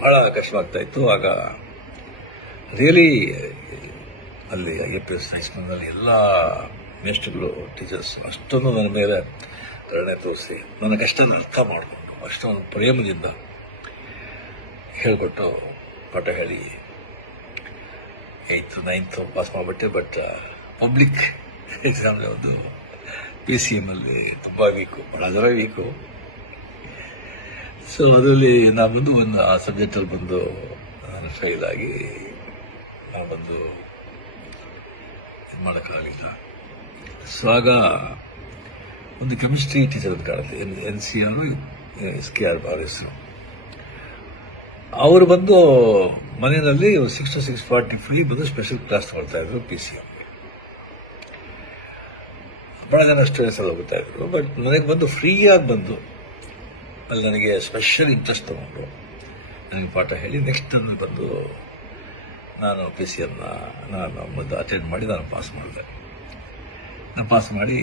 ಬಹಳ ಕಷ್ಟವಾಗ್ತಾ ಇತ್ತು. ಆಗ ರಿಯಲಿ ಅಲ್ಲಿ ಎ ಪಿ ಎಸ್ ಹೈಸ್ಕೂಲ್ನಲ್ಲಿ ಎಲ್ಲ ಮೇಸ್ಟ್ರುಗಳು ಟೀಚರ್ಸ್ ಅಷ್ಟೊಂದು ನನ್ನ ಮೇಲೆ ಕರುಣೆ ತೋರಿಸಿ ನನ್ನ ಕಷ್ಟನ ಅರ್ಥ ಮಾಡಿಕೊಂಡು, ಅಷ್ಟೊಂದು ಪ್ರೇಮದಿಂದ ಹೇಳಿಕೊಟ್ಟು ಪಾಠ ಹೇಳಿ ಏಯ್ತು ನೈನ್ತು ಪಾಸ್ ಮಾಡಿಬಿಟ್ಟೆ. ಬಟ್ ಪಬ್ಲಿಕ್ ಎಕ್ಸಾಮ್ಗೆ ಒಂದು ಪಿ ಸಿ ಎಮ್ಮಲ್ಲಿ ತುಂಬ ವೀಕು ಬಹಳ ಜನ ವೀಕು ಸೊ ಅದರಲ್ಲಿ ನಾನು ಬಂದು ಒಂದು, ಆ ಸಬ್ಜೆಕ್ಟಲ್ಲಿ ಬಂದು, ನಾನು ಫೇಲ್ ಆಗಿ ನಾನು ಬಂದು ಇದು ಮಾಡೋಕ್ಕಾಗಲಿಲ್ಲ. ಸೊ ಆಗ ಒಂದು ಕೆಮಿಸ್ಟ್ರಿ ಟೀಚರ್ ಅಂತ ಕಾಣುತ್ತೆ. N N C R S K R ಅವ್ರ ಹೆಸರು. ಅವರು ಬಂದು ಮನೆಯಲ್ಲಿ six to six forty free ಬಂದು ಸ್ಪೆಷಲ್ ಕ್ಲಾಸ್ ತಗೊಳ್ತಾ ಇದ್ರು ಪಿ ಸಿ ಎಂ ಬಹಳ ಜನ ಸ್ಟೂಡೆಂಟ್ಸ್ ಎಲ್ಲ ಹೋಗ್ತಾ ಇದ್ರು ಬಟ್ ಮನೆಗೆ ಬಂದು ಫ್ರೀಯಾಗಿ ಬಂದು ಅಲ್ಲಿ ನನಗೆ ಸ್ಪೆಷಲ್ ಇಂಟ್ರೆಸ್ಟ್ ತಗೊಂಡು ನನಗೆ ಪಾಠ ಹೇಳಿ ನೆಕ್ಸ್ಟ್ ನನಗೆ ಬಂದು ನಾನು ಪಿ ಸಿ ಎಲ್ನ ನಾನು ಮೊದಲು ಅಟೆಂಡ್ ಮಾಡಿ ನಾನು ಪಾಸ್ ಮಾಡಿದೆ. ನಾನು ಪಾಸ್ ಮಾಡಿ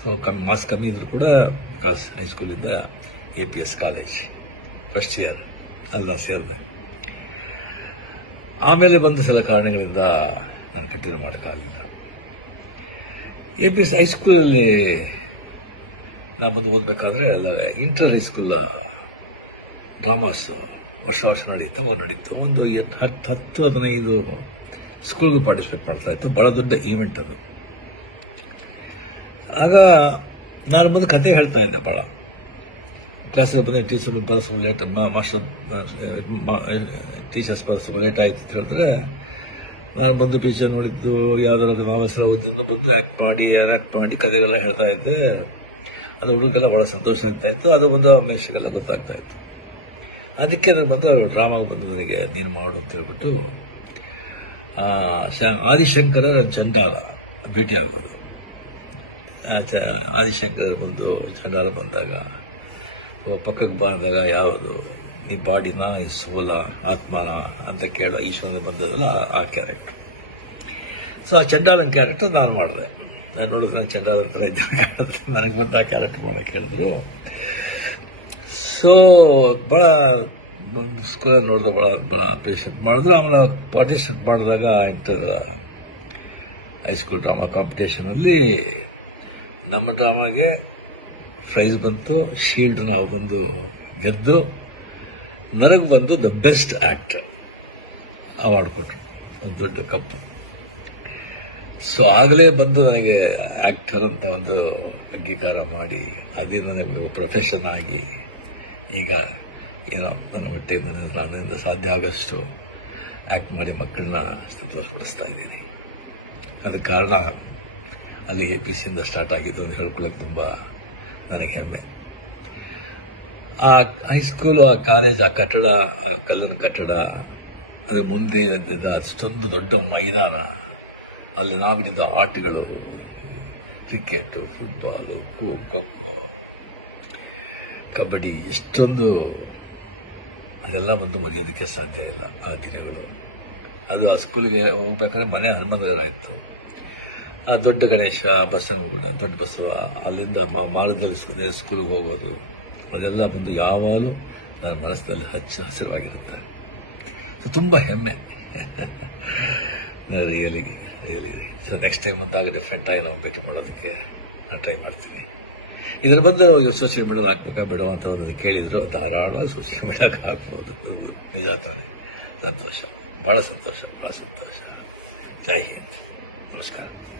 ಸೊ ಕಮ್ಮಿ ಮಾರ್ಕ್ಸ್ ಕಮ್ಮಿ ಇದ್ರು ಕೂಡ high ಹೈಸ್ಕೂಲಿಂದ A P S college first year ಅಲ್ಲಿ ನಾನು ಸೇರಿದೆ. ಆಮೇಲೆ ಬಂದ ಸಲ ಕಾರಣಗಳಿಂದ ನಾನು ಕಂಟಿನ್ಯೂ ಮಾಡೋಕ್ಕಾಗಲಿಲ್ಲ. ಎ ಪಿ ಎಸ್ ಹೈಸ್ಕೂಲಲ್ಲಿ ನಾನು ಬಂದು ಓದಬೇಕಾದ್ರೆ ಎಲ್ಲ ಇಂಟರ್ ಹೈಸ್ಕೂಲ್ ಡ್ರಾಮಾಸ್ ವರ್ಷ ವರ್ಷ ನಡೀತು ಒಂದು ನಡೀತು ಒಂದು ಹತ್ತು ಹತ್ತು, ಹದಿನೈದು ಸ್ಕೂಲ್ಗೂ ಪಾರ್ಟಿಸಿಪೇಟ್ ಮಾಡ್ತಾ ಇತ್ತು. ಬಹಳ ದೊಡ್ಡ ಈವೆಂಟ್ ಅದು. ಆಗ ನಾನು ಬಂದು ಕತೆ ಹೇಳ್ತಾ ಇದ್ದೆ ಭಾಳ ಕ್ಲಾಸಿಗೆ ಬಂದರೆ ಟೀಚರ್ ಬರೋಸ್ ಲೇಟ್ ಮಾಸ್ಟರ್ ಟೀಚರ್ಸ್ ಬರೋಸ್ ಲೇಟ್ ಆಯ್ತು ಅಂತ ಹೇಳಿದ್ರೆ ನಾನು ಬಂದು ಟೀಚರ್ ನೋಡಿದ್ದು, ಯಾವ್ದಾದ್ರು ಮಾಮಸರ ಓದಿದ್ದು ಬಂದು ಆ್ಯಕ್ಟ್ ಮಾಡಿ ಆ್ಯಕ್ಟ್ ಮಾಡಿ ಕತೆಗೆಲ್ಲ ಹೇಳ್ತಾ ಇದ್ದೆ. ಅದು ಹುಡುಗೆಲ್ಲ ಭಾಳ ಸಂತೋಷ ಆಗ್ತಾ ಇತ್ತು. ಅದು ಬಂದು ಮೇಷಗೆಲ್ಲ ಗೊತ್ತಾಗ್ತಾ ಇತ್ತು. ಅದಕ್ಕೆ ನನಗೆ ಬಂದು ಡ್ರಾಮಾಗೆ ಬಂದು ನೀನು ಮಾಡು ಅಂತ ಹೇಳ್ಬಿಟ್ಟು ಆದಿಶಂಕರ ಚಂಡಾಲ ಭೇಟಿ ಆಗ್ಬೋದು ಆದಿಶಂಕರ ಬಂದು ಚಂಡಾಲ ಬಂದಾಗ ಪಕ್ಕಕ್ಕೆ ಬಂದಾಗ ಯಾವುದು? ನೀ ಬಾಡಿನ? ಈ ಸೋಲ? ಆತ್ಮನ? ಅಂತ ಕೇಳೋ ಈಶ್ವರ ಬಂದದಲ್ಲ ಆ ಕ್ಯಾರೆಕ್ಟರ್ ಸೊ ಆ ಚಂಡಾಲನ್ ಕ್ಯಾರೆಕ್ಟರ್ ನಾನು ಮಾಡಿದೆ. ನಾನು ನೋಡಿದ್ರೆ ನಾನು ಚಂಡಾಲನ್ ಥರ ನನಗೆ ಬಂದ ಕ್ಯಾರೆಕ್ಟರ್ ಮಾಡಕ್ಕೆ ಹೇಳಿದ್ರು ಸೊ ಭಾಳ ಸ್ಕೂಲಲ್ಲಿ ನೋಡಿದ್ರೆ ಭಾಳ ಭಾಳ ಪೇಷಂಟ್ ಮಾಡಿದ್ರು ಆಮೇಲೆ ಪಾರ್ಟಿಸಿಪೇಟ್ ಮಾಡಿದಾಗ ಇಂಟರ್ ಹೈಸ್ಕೂಲ್ ಡ್ರಾಮಾ ಕಾಂಪಿಟೇಷನಲ್ಲಿ ನಮ್ಮ ಡ್ರಾಮಾಗೆ ಪ್ರೈಸ್ ಬಂತು. ಶೀಲ್ಡ್ ನಾವು ಬಂದು ಗೆದ್ದು ನನಗೆ ಬಂದು ದ ಬೆಸ್ಟ್ ಆಕ್ಟರ್ ಅವಾರ್ಡ್ ಕೊಟ್ಟರು ಒಂದು ದೊಡ್ಡ ಕಪ್ಪು ಸೊ ಆಗಲೇ ಬಂದು ನನಗೆ ಆಕ್ಟರ್ ಅಂತ ಒಂದು ಅಂಗೀಕಾರ ಮಾಡಿ, ಅದೇ ನನಗೆ ಪ್ರೊಫೆಷನ್ ಆಗಿ ಈಗ ಏನೋ ನನ್ನ ಹೊಟ್ಟೆಯಿಂದ ನನ್ನಿಂದ ಸಾಧ್ಯ ಆಗೋಷ್ಟು ಆ್ಯಕ್ಟ್ ಮಾಡಿ ಮಕ್ಕಳನ್ನ ಸಂತೋಷಪಡಿಸ್ತಾ ಇದ್ದೀನಿ. ಅದಕ್ಕೆ ಕಾರಣ, ಅಲ್ಲಿ ಎ ಪಿ ಸಿಯಿಂದ ಸ್ಟಾರ್ಟ್ ಆಗಿದ್ದು ಅಂತ ಹೇಳ್ಕೊಳ್ಳೋಕೆ ತುಂಬ ನನಗೆ ಹೆಮ್ಮೆ. ಆ ಹೈಸ್ಕೂಲು ಆ ಕಾಲೇಜ್ ಆ ಕಟ್ಟಡ ಕಲ್ಲಿನ ಕಟ್ಟಡ, ಅದು ಮುಂದೆ ಅಷ್ಟೊಂದು ದೊಡ್ಡ ಮೈದಾನ ಅಲ್ಲಿ ನಾವಿನಿಂದ ಆಟಗಳು, ಕ್ರಿಕೆಟ್ ಫುಟ್ಬಾಲು ಖೋ ಖೋ ಕಬಡ್ಡಿ ಇಷ್ಟೊಂದು ಅದೆಲ್ಲ ಬಂದು ಮರೆಯೋದಕ್ಕೆ ಸಾಧ್ಯ ಇಲ್ಲ ಆ ದಿನಗಳು. ಅದು ಆ ಸ್ಕೂಲಿಗೆ ಹೋಗ್ಬೇಕಾದ್ರೆ ಮನೆ ಇತ್ತು ಆ ದೊಡ್ಡ ಗಣೇಶ ಬಸ್ಸನ್ನು ದೊಡ್ಡ ಬಸ್ಸು ಅಲ್ಲಿಂದ ಮಾರ್ಗದಲ್ಲಿ ಸ್ಕೂಲ್ಗೆ ಹೋಗೋದು. ಅದೆಲ್ಲ ಬಂದು ಯಾವಾಗಲೂ ನನ್ನ ಮನಸ್ಸಿನಲ್ಲಿ ಹಚ್ಚ ಹಸಿರವಾಗಿರುತ್ತೆ ತುಂಬ ಹೆಮ್ಮೆ. ರಿಯಲಿ ಸೊ ನೆಕ್ಸ್ಟ್ ಟೈಮ್ ಅಂತಾಗ ಡಿಫ್ರೆಂಟ್ ಆಗಿ ನಾವು ಭೇಟಿ ಮಾಡೋದಕ್ಕೆ ನಾನು ಟ್ರೈ ಮಾಡ್ತೀನಿ. ಇದ್ರ ಬಂದು ಸೋಷಿಯಲ್ ಮೀಡಿಯಾ ಹಾಕ್ಬೇಕಾ, ಬಿಡುವ ಅಂತ ಅವ್ರು ಕೇಳಿದ್ರು. ಧಾರಾಳವಾಗಿ ಸೋಷಿಯಲ್ ಮೀಡಿಯಾಗೆ ಹಾಕ್ಬೋದು. ನಿಜ ತಾನೆ ಸಂತೋಷ. ಭಾಳ ಸಂತೋಷ. ಭಾಳ ಸಂತೋಷ. ಜೈ ಹಿಂದ್. ನಮಸ್ಕಾರ.